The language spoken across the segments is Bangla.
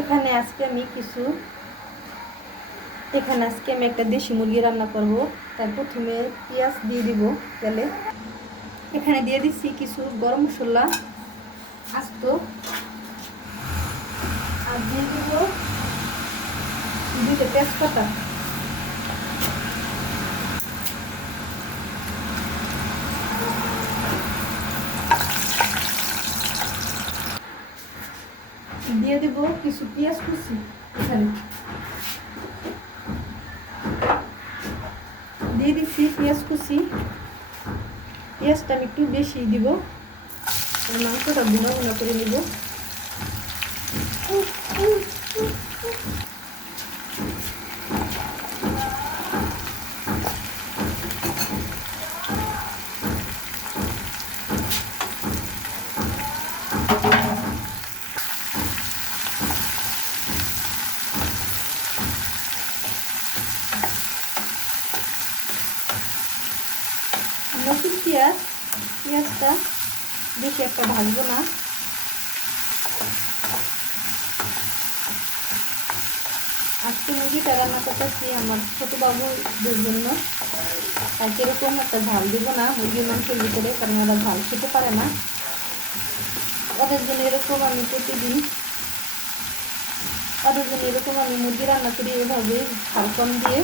এখানে আজকে আমি একটা দেশি মুরগি রান্না করব। তার প্রথমে পেঁয়াজ দিয়ে দিব তেলে। এখানে দিয়ে দিচ্ছি কিছু গরম মশলা আস্ত, আর দিয়ে দিব 2টা তেজপাতা। দিয়ে দেব কিছু পেঁয়াজ কুচি। এখানে দিয়ে দিচ্ছি পেঁয়াজ কুচি। পেঁয়াজটা আমি একটু বেশি দিব, মাংসটা ভুনা ভুনা করে নিব। নতুন পেঁয়াজটা বেশি একটা ভাজবো না। আজকে মুরগিটা রান্না করতেছি আমার ছোটো বাবুদের জন্য, তাই এরকম একটা ঝাল দিব না মুরগির মাংসের ভিতরে, কারণ ওরা ঝাল খেতে পারে না। ওদের জন্য এরকম আমি মুরগি রান্না করি, এভাবে ঝাল কম দিয়ে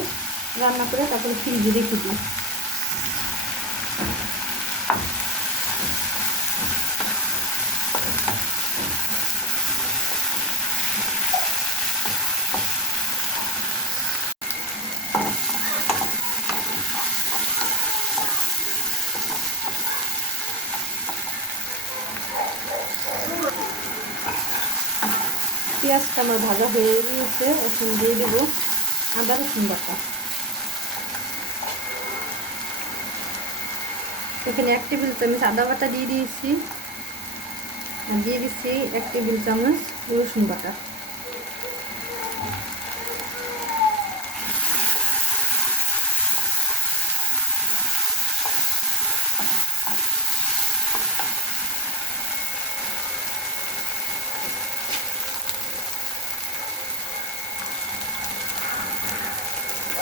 রান্না করে তারপরে ফ্রিজে রেখে দিই। পেঁয়াজটা আমার ভাজা হয়ে গিয়েছে, এখন দিয়ে দেব আদা রসুন বাটা। এখানে 1 টেবিল চামচ আদা বাটা দিয়ে দিয়েছি, আর দিয়ে দিচ্ছি 1 টেবিল চামচ রসুন বাটা।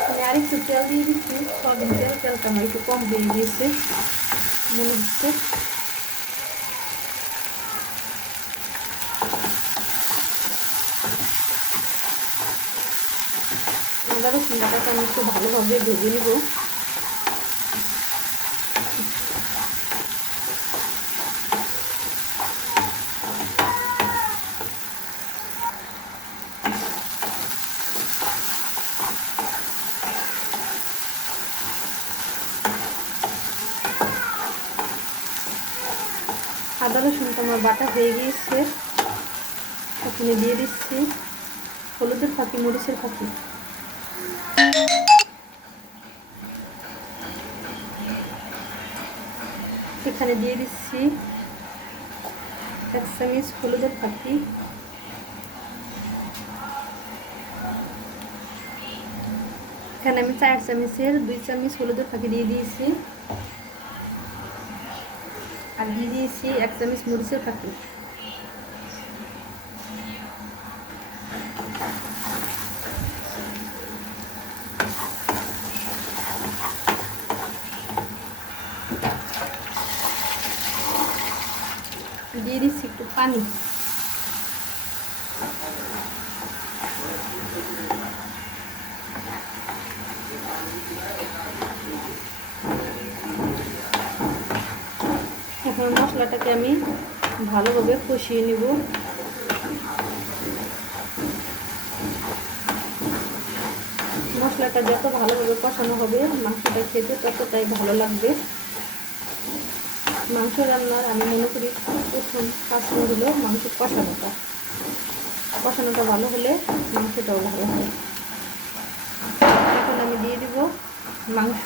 আমি আরেকটু তেল দিয়ে দিচ্ছি, সয়াবিন তেলটা আমার একটু কম হয়ে গিয়েছে মনে হচ্ছে। আদা রসুন বাটাটা আমি একটু ভালোভাবে ভেজে নেব। আদা রসুনটা আমার বাটা হয়ে গিয়েছে, এখানে দিয়ে দিচ্ছি হলুদের ফাঁকি, মরিচের ফাঁকি। এখানে দিয়ে দিচ্ছি 1 চামচ হলুদের ফাঁকি। এখানে আমি 4 চামচের 2 চামচ হলুদের ফাঁকি দিয়ে দিয়েছি, আর দিয়ে দিয়েছি 1 চামচ মরিচের ফাঁকি। দিয়ে দিচ্ছি একটু পানি। এখন মশলাটাকে আমি ভালোভাবে কষিয়ে নেব। মশলাটা যত ভালোভাবে কষানো হবে মাংসটা খেতে ততটাই ভালো লাগবে। মাংস রান্নার আমি মনে করি প্রথম কাজ হলো মাংস কষানোটা ভালো হলে মাংসটাও ভালো হয়। এখন আমি দিয়ে দিব মাংস।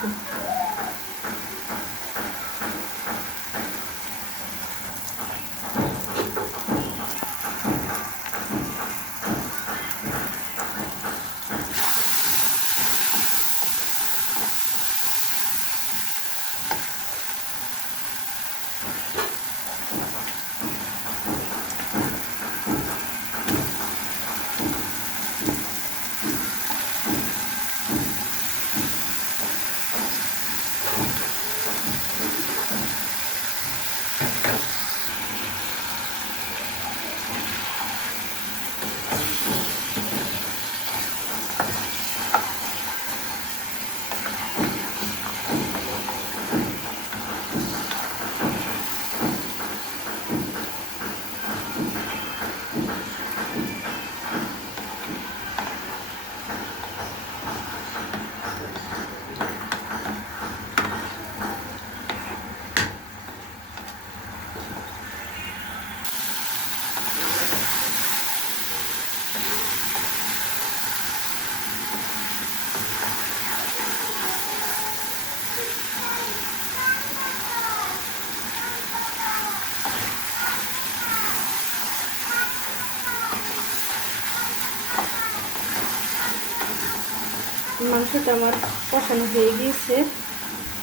মাংসটা আমার কষানো হয়ে গিয়েছে,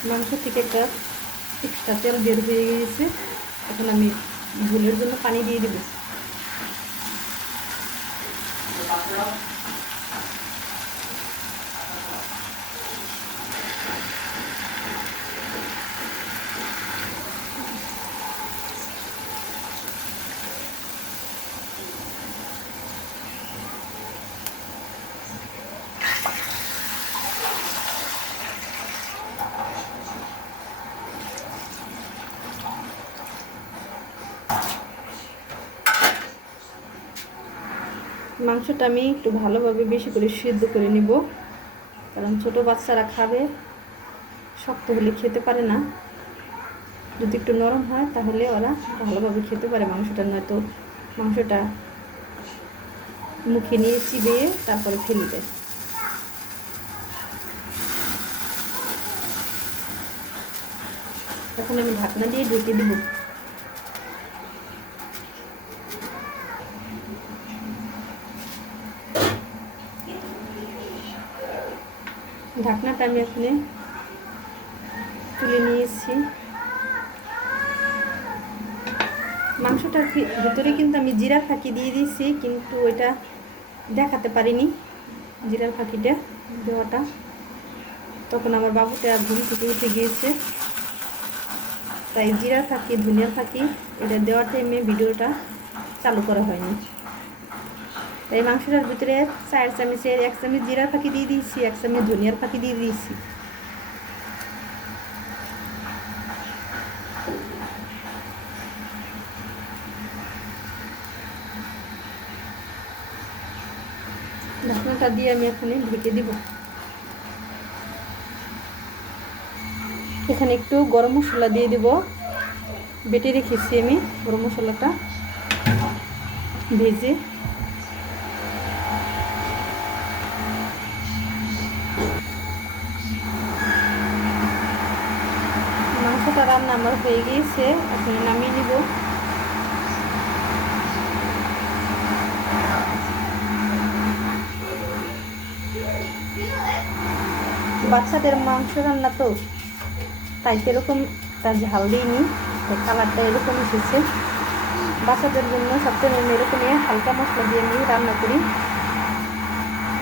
মাংস থেকে একটা এক্সট্রা তেল বের হয়ে গিয়েছে। এখন আমি ঝোলের জন্য পানি দিয়ে দেব। মাংসটা আমি একটু ভালোভাবে বেশি করে সিদ্ধ করে নিব, কারণ ছোট বাচ্চারা খাবে, শক্ত হলে খেতে পারে না। যদি একটু নরম হয় তাহলে ওরা ভালোভাবে খেতে পারে মাংসটা, নয়তো মাংসটা মুখে নিয়ে চিবিয়ে তারপরে ফেলে দেয়। এখন আমি ঢাকনা দিয়ে ঢেকে দিব। ঢাকনাটা আমি এখানে তুলে নিয়েছি। মাংসটার ভিতরে কিন্তু আমি জিরার ফাঁকি দিয়ে দিয়েছি, কিন্তু ওইটা দেখাতে পারিনি জিরার ফাঁকিটা দেওয়াটা। তখন আমার বাবুটা ঘুম থেকে উঠে গিয়েছে, তাই জিরার ফাঁকি ধনিয়ার ফাঁকি এটা দেওয়ার টাইমে ভিডিওটা চালু করা হয়নি। তাই মাংসটার ভিতরে 4 চামচের 1 চামচ জিরার ফাঁকি দিয়ে দিয়েছি, 1 চামচ ধনিয়ার ফাঁকি দিয়ে দিয়েছি। ঢাকনাটা দিয়ে আমি এখানে ঢেকে দিব। এখানে একটু গরম মশলা দিয়ে দেব, বেটে রেখেছি আমি গরম মশলাটা ভেজে। মাংসটা রান্না আমার হয়ে গিয়েছে, এখন নামিয়ে নিব। বাচ্চাদের মাংস রান্না তো, তাই এরকম তার ঝাল দিইনি, কালারটা এরকম এসেছে। বাচ্চাদের জন্য সবসময় আমি এরকমই হালকা মশলা দিয়ে আমি রান্না করি,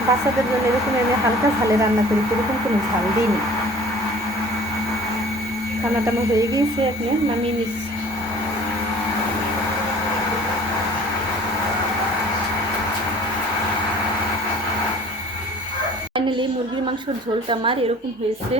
বাচ্চাদের জন্য এরকম আমি হালকা ঝালে রান্না করি, এরকম কোনো ঝাল দিইনি। রান্নাটা আমার হয়ে গিয়েছে, আপনি নামিয়ে নিচ্ছি। ফাইনালি মুরগির মাংসের ঝোলটা আমার এরকম হয়েছে।